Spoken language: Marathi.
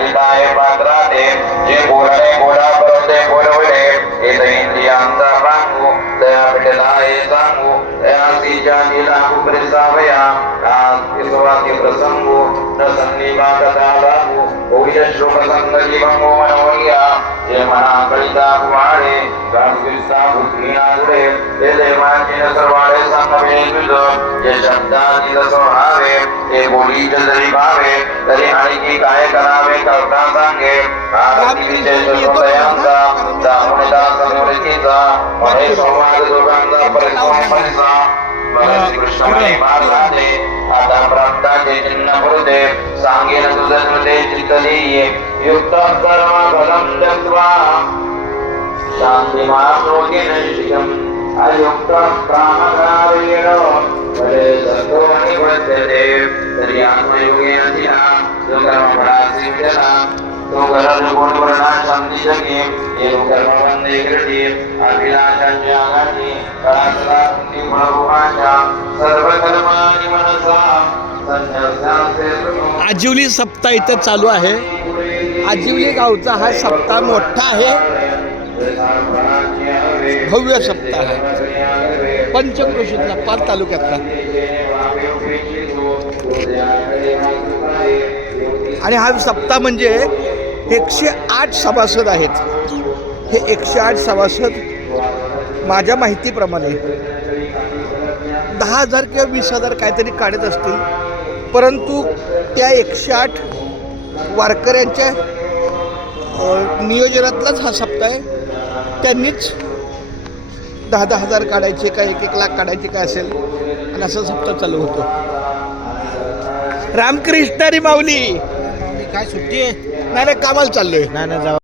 पंडिताय पात्राते जे बोलणे बोला परते बोलवले येत इंद्रियांचा बांगू त्या पिटलाय सांगू त्यासीच्या दिला उपरिसावया आस्तिस्वाती प्रसंगू न सन्निवादता लागू होईल श्लोक संगजीवंगो मनोरिया जे मना कळिता कुवाडे गांधीस्ता बुद्धीना गुडे ते देवांची सर्वाडे संगमे तुझ जे शब्दांची स्वभावे ते बोलीच जरी भावे तरी आणखी काय करावे करता सांगे आरती विशेष हृदयांचा दामुनिता समोरचीचा मने संवाद दोघांचा परिसंवादिसा कृष्णमणी मार्गाचे आता प्राप्ताचे चिन्ह पुरते सांगेन तुझे चित्तलीये युक्त कर्म फलं त्यक्त्वा शान्तिमाप्नोति नैष्ठिकम् अयुक्त कामकारेण फले सतो निवर्तते तर्हि आत्मयोगेन धिया जो कर्मफलासी विदला तो गरज गुणवर्णा शांती जगे एव कर्मवंदे कृती अभिलाषांच्या आगामी कळासला कुंडी गुणभूमाच्या सर्व कर्माणि मनसा संन्यासाचे आजिवली सप्ताह इथं चालू आहे. आजिवली गावचा हा सप्ताह मोठा आहे, भव्य सप्ताह आहे, पंचक्रोशीतला 5 तालुक्यातला. आणि हा सप्ताह म्हणजे 108 सभासद आहेत. हे 108 सभासद माझ्या माहितीप्रमाणे 10,000 किंवा 20,000 काहीतरी काढत असतील, परंतु त्या 108 वारकऱ्यांच्या नियोजनातलाच हा सप्ताह आहे. त्यांनीच 10,000 काढायचे का 1-1 लाख काढायचे काय असेल आणि असा सप्ताह चालू होतो. रामकृष्ण हरी माऊली. काय सुट्टी आहे? नाही कामाला चाललोय. नाही जाऊ.